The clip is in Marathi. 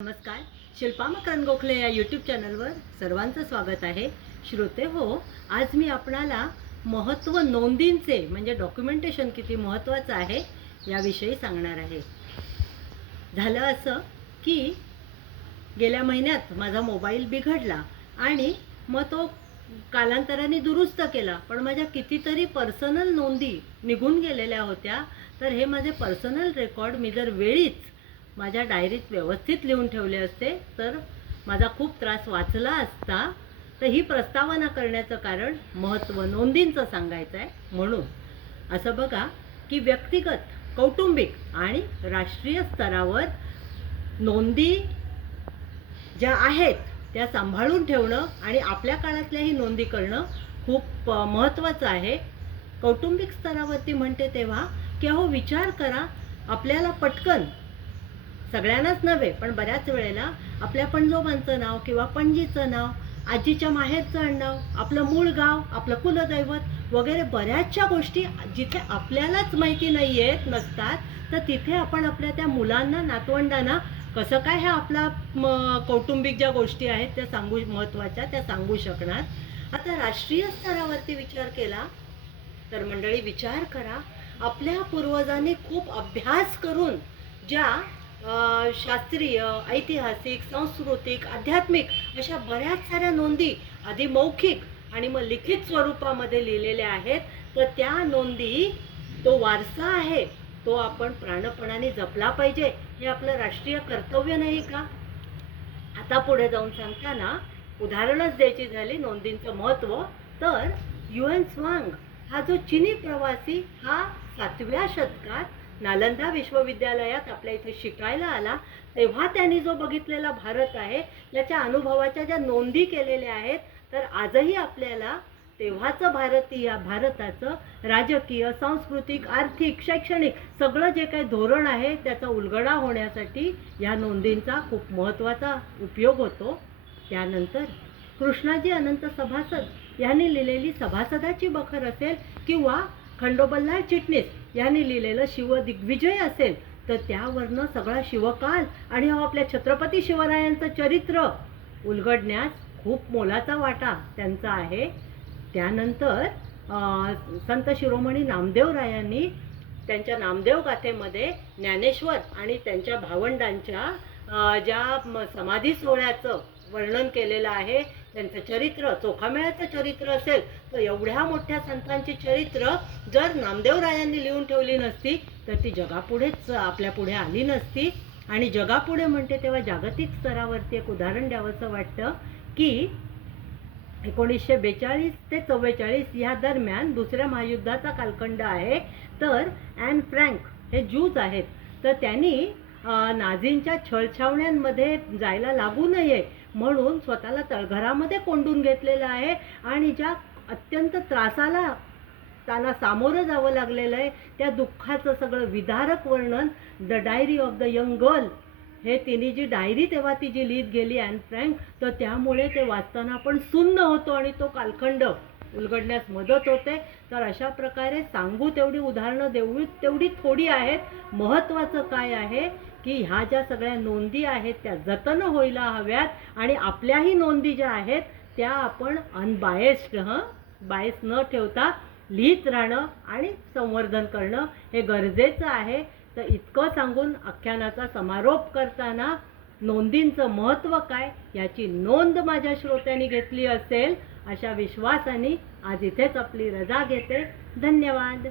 नमस्कार शिल्पा मकरंद गोखले या यूट्यूब चॅनलवर सर्वांचं स्वागत आहे. श्रोते हो आज मी आपणाला महत्त्व नोंदींचे म्हणजे डॉक्युमेंटेशन किती महत्त्वाचं आहे याविषयी सांगणार आहे. झालं असं की गेल्या महिन्यात माझा मोबाईल बिघडला आणि मग तो कालांतराने दुरुस्त केला. पण माझ्या कितीतरी पर्सनल नोंदी निघून गेलेल्या होत्या. तर हे माझे पर्सनल रेकॉर्ड मी जर वेळीच माझ्या डायरीत व्यवस्थित लिहून ठेवले असते तर माझा खूप त्रास वाचला असता तर ही प्रस्तावना करण्याचं कारण महत्त्व नोंदींचं सांगायचं आहे. म्हणून असं बघा की व्यक्तिगत कौटुंबिक आणि राष्ट्रीय स्तरावर नोंदी ज्या आहेत त्या सांभाळून ठेवणं आणि आपल्या काळातल्याही नोंदी करणं खूप महत्त्वाचं आहे. कौटुंबिक स्तरावरती म्हणते तेव्हा की अहो विचार करा आपल्याला पटकन सगळ्यांनाच नव्हे पण बऱ्याच वेळेला आपल्या पणजोबांचं नाव किंवा पणजीचं नाव आजीच्या माहेरचं आडनाव आपलं मूळ गाव आपलं कुलदैवत वगैरे बऱ्याचशा गोष्टी जिथे आपल्यालाच माहिती नाही आहेत नसतात तर तिथे आपण आपल्या त्या मुलांना नातवंडांना कसं काय ह्या आपला म, कौटुंबिक ज्या गोष्टी आहेत त्या सांगू महत्त्वाच्या त्या सांगू शकणार. आता राष्ट्रीय स्तरावरती विचार केला तर मंडळी विचार करा आपल्या पूर्वजांनी खूप अभ्यास करून ज्या शास्त्रीय ऐतिहासिक सांस्कृतिक आध्यात्मिक अशा बऱ्याच साऱ्या नोंदी आधी मौखिक आणि मग लिखित स्वरूपामध्ये लिहिलेल्या आहेत. तर त्या नोंदी तो वारसा आहे तो आपण प्राणपणाने जपला पाहिजे. हे आपलं राष्ट्रीय कर्तव्य नाही का? आता पुढे जाऊन सांगताना उदाहरणच द्यायची झाली नोंदींचं महत्त्व तर युएन स्वांग हा जो चिनी प्रवासी हा सातव्या शतकात नालंदा विश्वविद्यालयात आपल्या इथे शिकायला आला. तेव्हा त्यांनी जो बघितलेला भारत आहे याच्या अनुभवाच्या ज्या नोंदी केलेल्या आहेत तर आजही आपल्याला तेव्हाचं भारतीय भारताचं राजकीय सांस्कृतिक आर्थिक शैक्षणिक सगळं जे काही धोरण आहे त्याचा उलगडा होण्यासाठी या नोंदींचा खूप महत्त्वाचा उपयोग होतो. त्यानंतर कृष्णाजी अनंत सभासद यांनी लिहिलेली सभासदाची बखर असेल किंवा खंडोबल्लाळ चिटणीस यांनी लिहिलेलं शिवदिग्विजय असेल तर त्यावरनं सगळा शिवकाल आणि हो आपल्या छत्रपती शिवरायांचं चरित्र उलगडण्यास खूप मोलाचा वाटा त्यांचा आहे. त्यानंतर संत शिरोमणी नामदेवरायांनी त्यांच्या नामदेव गाथेमध्ये ज्ञानेश्वर आणि त्यांच्या भावंडांच्या ज्या म- समाधी सोहळ्याचं वर्णन केलेलं आहे. त्यांचं चरित्र चोखामेळ्याचं चरित्र असेल तर एवढ्या मोठ्या संतांची चरित्र जर नामदेवरायांनी लिहून ठेवली नसती तर ती जगापुढेच आपल्या पुढे आली नसती. आणि जगापुढे म्हणते तेव्हा जागतिक स्तरावरती एक उदाहरण द्यावंसं वाटतं की एकोणीसशे बेचाळीस ते चव्वेचाळीस या दरम्यान दुसऱ्या महायुद्धाचा कालखंड आहे. तर ॲन फ्रँक हे ज्यूज आहेत. तर त्यांनी नाझींच्या छळछावण्यांमध्ये जायला लागू नये म्हणून स्वतःला तळघरामध्ये कोंडून घेतलेलं आहे आणि ज्या अत्यंत त्रासाला त्यांना सामोरं जावं लागलेलं आहे त्या दुःखाचं सगळं विदारक वर्णन the diary of the young girl हे तिने जी डायरी तेव्हा ती जी लिहित गेली अँड फ्रँक तर त्यामुळे ते वाचताना आपण सुन्न होतो आणि तो कालखंड उलगडण्यास मदत होते. तर अशा प्रकारे सांगू तेवढी उदाहरणं देऊ तेवढी थोडी आहेत. महत्त्वाचं काय आहे की ह्या ज्या सगळ्या नोंदी आहेत त्या जतन व्हायला हव्यात आणि आपल्याही नोंदी ज्या आहेत त्या आपण अनबायस्ड हं? बायस न ठेवता लिहित राहणं आणि संवर्धन करणं हे गरजेचं आहे. तर इतकं सांगून आख्यानाचा समारोप करताना नोंदींचं महत्त्व काय याची नोंद माझ्या श्रोत्यांनी घेतली असेल अशा विश्वासाने आज इथेच आपली रजा घेते. धन्यवाद.